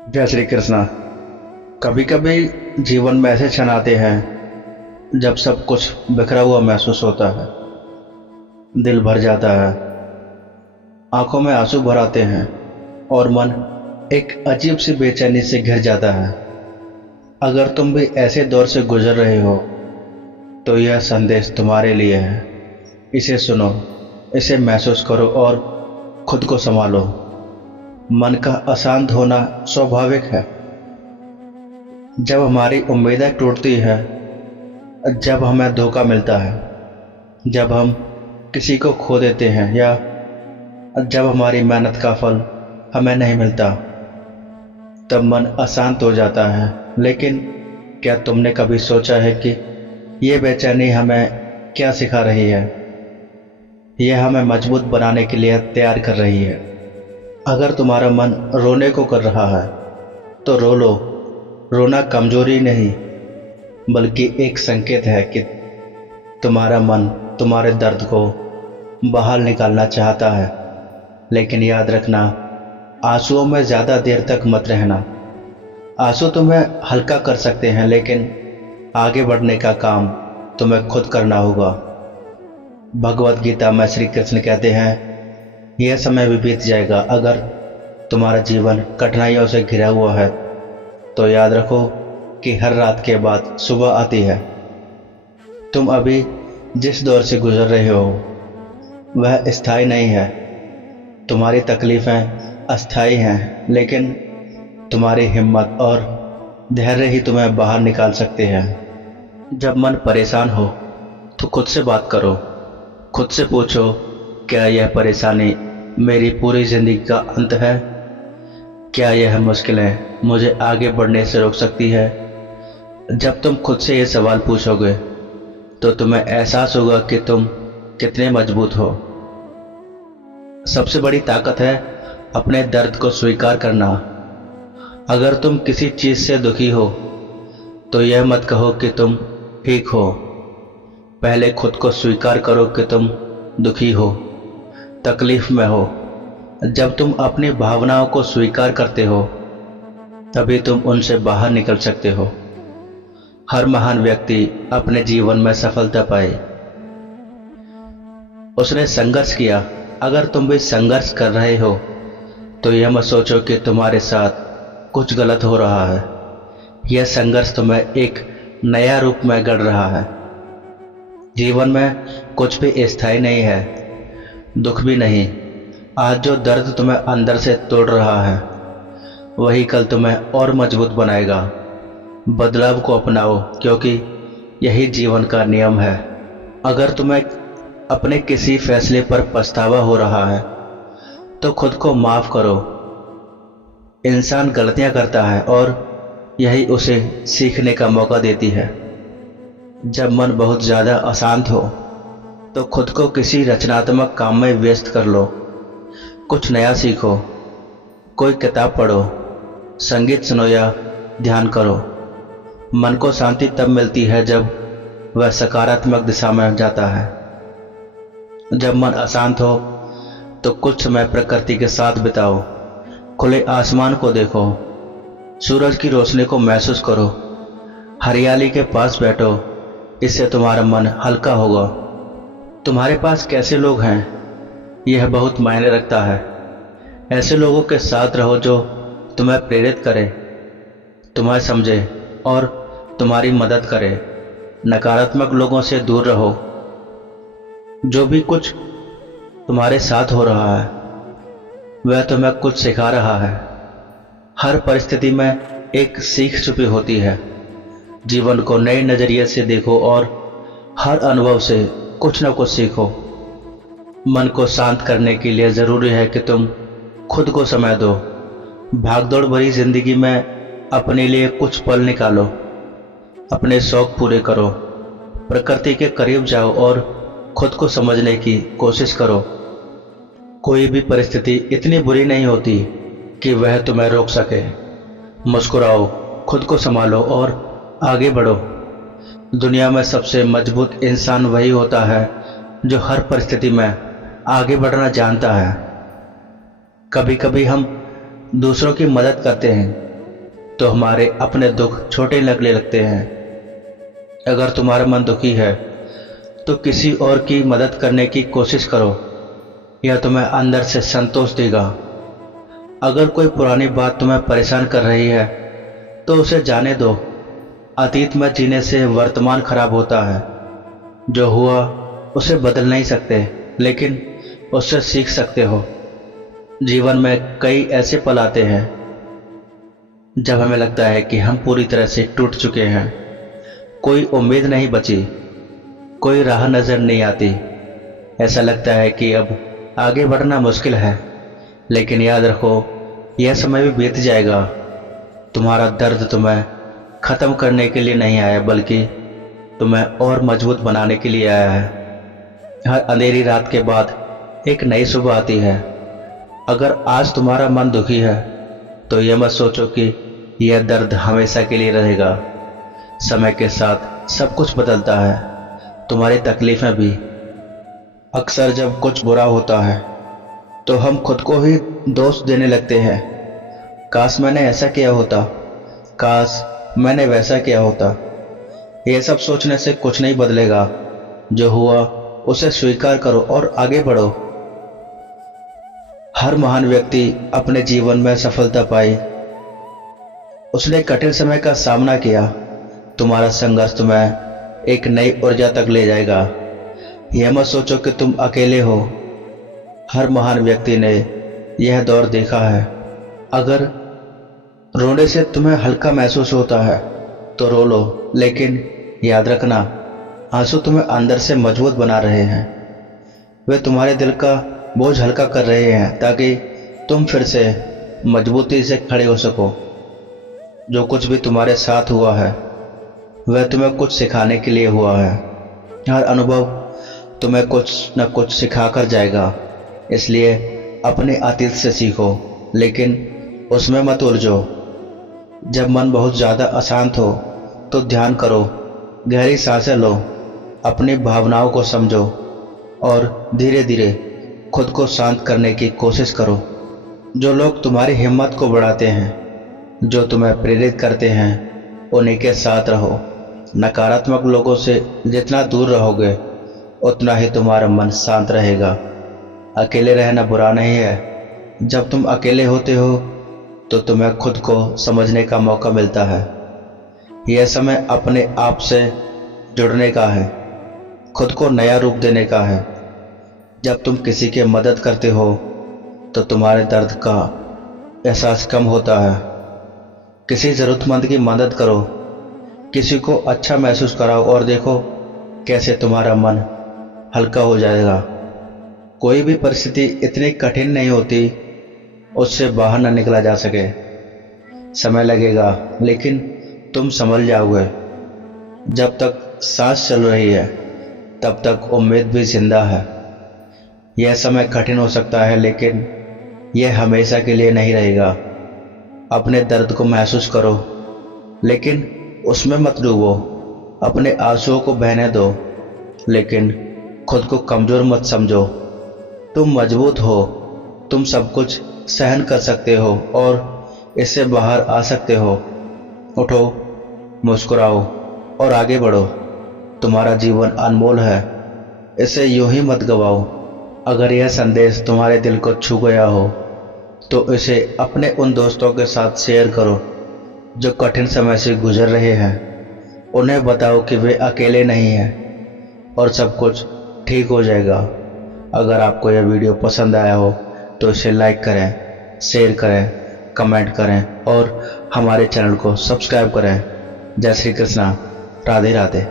जय श्री कृष्णा। कभी कभी जीवन में ऐसे क्षण आते हैं जब सब कुछ बिखरा हुआ महसूस होता है। दिल भर जाता है, आंखों में आंसू भर आते हैं और मन एक अजीब सी बेचैनी से घिर जाता है। अगर तुम भी ऐसे दौर से गुजर रहे हो तो यह संदेश तुम्हारे लिए है। इसे सुनो, इसे महसूस करो और खुद को संभालो। मन का अशांत होना स्वाभाविक है। जब हमारी उम्मीदें टूटती है, जब हमें धोखा मिलता है, जब हम किसी को खो देते हैं या जब हमारी मेहनत का फल हमें नहीं मिलता, तब मन अशांत हो जाता है। लेकिन क्या तुमने कभी सोचा है कि ये बेचैनी हमें क्या सिखा रही है? यह हमें मजबूत बनाने के लिए तैयार कर रही है। अगर तुम्हारा मन रोने को कर रहा है तो रो लो। रोना कमजोरी नहीं, बल्कि एक संकेत है कि तुम्हारा मन तुम्हारे दर्द को बाहर निकालना चाहता है। लेकिन याद रखना, आंसुओं में ज़्यादा देर तक मत रहना। आंसू तुम्हें हल्का कर सकते हैं, लेकिन आगे बढ़ने का काम तुम्हें खुद करना होगा। भगवत गीता में श्री कृष्ण कहते हैं, यह समय भी बीत जाएगा। अगर तुम्हारा जीवन कठिनाइयों से घिरा हुआ है तो याद रखो कि हर रात के बाद सुबह आती है। तुम अभी जिस दौर से गुजर रहे हो वह स्थायी नहीं है। तुम्हारी तकलीफ़ें अस्थायी हैं, लेकिन तुम्हारी हिम्मत और धैर्य ही तुम्हें बाहर निकाल सकते हैं। जब मन परेशान हो तो खुद से बात करो। खुद से पूछो, क्या यह परेशानी मेरी पूरी ज़िंदगी का अंत है? क्या यह मुश्किलें मुझे आगे बढ़ने से रोक सकती है? जब तुम खुद से ये सवाल पूछोगे तो तुम्हें एहसास होगा कि तुम कितने मजबूत हो। सबसे बड़ी ताकत है अपने दर्द को स्वीकार करना। अगर तुम किसी चीज़ से दुखी हो तो यह मत कहो कि तुम ठीक हो। पहले खुद को स्वीकार करो कि तुम दुखी हो, तकलीफ में हो। जब तुम अपनी भावनाओं को स्वीकार करते हो तभी तुम उनसे बाहर निकल सकते हो। हर महान व्यक्ति अपने जीवन में सफलता पाए, उसने संघर्ष किया। अगर तुम भी संघर्ष कर रहे हो तो यह मत सोचो कि तुम्हारे साथ कुछ गलत हो रहा है। यह संघर्ष तुम्हें एक नया रूप में गढ़ रहा है। जीवन में कुछ भी स्थायी नहीं है, दुख भी नहीं। आज जो दर्द तुम्हें अंदर से तोड़ रहा है वही कल तुम्हें और मजबूत बनाएगा। बदलाव को अपनाओ, क्योंकि यही जीवन का नियम है। अगर तुम्हें अपने किसी फैसले पर पछतावा हो रहा है तो खुद को माफ़ करो। इंसान गलतियां करता है और यही उसे सीखने का मौका देती है। जब मन बहुत ज़्यादा अशांत हो तो खुद को किसी रचनात्मक काम में व्यस्त कर लो। कुछ नया सीखो, कोई किताब पढ़ो, संगीत सुनो या ध्यान करो। मन को शांति तब मिलती है जब वह सकारात्मक दिशा में जाता है। जब मन अशांत हो तो कुछ समय प्रकृति के साथ बिताओ। खुले आसमान को देखो, सूरज की रोशनी को महसूस करो, हरियाली के पास बैठो। इससे तुम्हारा मन हल्का होगा। तुम्हारे पास कैसे लोग हैं यह बहुत मायने रखता है। ऐसे लोगों के साथ रहो जो तुम्हें प्रेरित करे, तुम्हें समझे और तुम्हारी मदद करे। नकारात्मक लोगों से दूर रहो। जो भी कुछ तुम्हारे साथ हो रहा है वह तुम्हें कुछ सिखा रहा है। हर परिस्थिति में एक सीख छुपी होती है। जीवन को नए नज़रिए से देखो और हर अनुभव से कुछ न कुछ सीखो। मन को शांत करने के लिए ज़रूरी है कि तुम खुद को समय दो। भागदौड़ भरी जिंदगी में अपने लिए कुछ पल निकालो। अपने शौक पूरे करो, प्रकृति के करीब जाओ और खुद को समझने की कोशिश करो। कोई भी परिस्थिति इतनी बुरी नहीं होती कि वह तुम्हें रोक सके। मुस्कुराओ, खुद को संभालो और आगे बढ़ो। दुनिया में सबसे मजबूत इंसान वही होता है जो हर परिस्थिति में आगे बढ़ना जानता है। कभी कभी हम दूसरों की मदद करते हैं, तो हमारे अपने दुख छोटे लगने लगते हैं। अगर तुम्हारा मन दुखी है तो किसी और की मदद करने की कोशिश करो, यह तुम्हें अंदर से संतोष देगा। अगर कोई पुरानी बात तुम्हें परेशान कर रही है तो उसे जाने दो। अतीत में जीने से वर्तमान खराब होता है। जो हुआ उसे बदल नहीं सकते, लेकिन उससे सीख सकते हो। जीवन में कई ऐसे पल आते हैं जब हमें लगता है कि हम पूरी तरह से टूट चुके हैं। कोई उम्मीद नहीं बची, कोई राह नजर नहीं आती। ऐसा लगता है कि अब आगे बढ़ना मुश्किल है, लेकिन याद रखो यह समय भी बीत जाएगा। तुम्हारा दर्द तुम्हें खत्म करने के लिए नहीं आया, बल्कि तुम्हें और मजबूत बनाने के लिए आया है। हर अंधेरी रात के बाद एक नई सुबह आती है। अगर आज तुम्हारा मन दुखी है तो यह मत सोचो कि यह दर्द हमेशा के लिए रहेगा। समय के साथ सब कुछ बदलता है, तुम्हारी तकलीफें भी। अक्सर जब कुछ बुरा होता है तो हम खुद को ही दोष देने लगते हैं। काश मैंने ऐसा किया होता, काश मैंने वैसा किया होता। यह सब सोचने से कुछ नहीं बदलेगा। जो हुआ उसे स्वीकार करो और आगे बढ़ो। हर महान व्यक्ति अपने जीवन में सफलता पाई, उसने कठिन समय का सामना किया। तुम्हारा संघर्ष तुम्हें एक नई ऊर्जा तक ले जाएगा। यह मत सोचो कि तुम अकेले हो। हर महान व्यक्ति ने यह दौर देखा है। अगर रोने से तुम्हें हल्का महसूस होता है तो रो लो, लेकिन याद रखना आंसू तुम्हें अंदर से मजबूत बना रहे हैं। वे तुम्हारे दिल का बोझ हल्का कर रहे हैं ताकि तुम फिर से मजबूती से खड़े हो सको। जो कुछ भी तुम्हारे साथ हुआ है वह तुम्हें कुछ सिखाने के लिए हुआ है। हर अनुभव तुम्हें कुछ न कुछ सिखा कर जाएगा। इसलिए अपने अतीत से सीखो, लेकिन उसमें मत उलझो। जब मन बहुत ज़्यादा अशांत हो तो ध्यान करो, गहरी सांसें लो, अपनी भावनाओं को समझो और धीरे धीरे खुद को शांत करने की कोशिश करो। जो लोग तुम्हारी हिम्मत को बढ़ाते हैं, जो तुम्हें प्रेरित करते हैं, उन्हीं के साथ रहो। नकारात्मक लोगों से जितना दूर रहोगे उतना ही तुम्हारा मन शांत रहेगा। अकेले रहना बुरा नहीं है। जब तुम अकेले होते हो तो तुम्हें खुद को समझने का मौका मिलता है। यह समय अपने आप से जुड़ने का है, खुद को नया रूप देने का है। जब तुम किसी की मदद करते हो तो तुम्हारे दर्द का एहसास कम होता है। किसी ज़रूरतमंद की मदद करो, किसी को अच्छा महसूस कराओ और देखो कैसे तुम्हारा मन हल्का हो जाएगा। कोई भी परिस्थिति इतनी कठिन नहीं होती उससे बाहर न निकला जा सके। समय लगेगा, लेकिन तुम संभल जाओगे। जब तक सांस चल रही है तब तक उम्मीद भी जिंदा है। यह समय कठिन हो सकता है, लेकिन यह हमेशा के लिए नहीं रहेगा। अपने दर्द को महसूस करो, लेकिन उसमें मत डूबो। अपने आंसुओं को बहने दो, लेकिन खुद को कमज़ोर मत समझो। तुम मजबूत हो, तुम सब कुछ सहन कर सकते हो और इससे बाहर आ सकते हो। उठो, मुस्कुराओ और आगे बढ़ो। तुम्हारा जीवन अनमोल है, इसे यूं ही मत गवाओ। अगर यह संदेश तुम्हारे दिल को छू गया हो तो इसे अपने उन दोस्तों के साथ शेयर करो जो कठिन समय से गुजर रहे हैं। उन्हें बताओ कि वे अकेले नहीं हैं और सब कुछ ठीक हो जाएगा। अगर आपको यह वीडियो पसंद आया हो तो इसे लाइक करें, शेयर करें, कमेंट करें और हमारे चैनल को सब्सक्राइब करें। जय श्री कृष्णा, राधे राधे।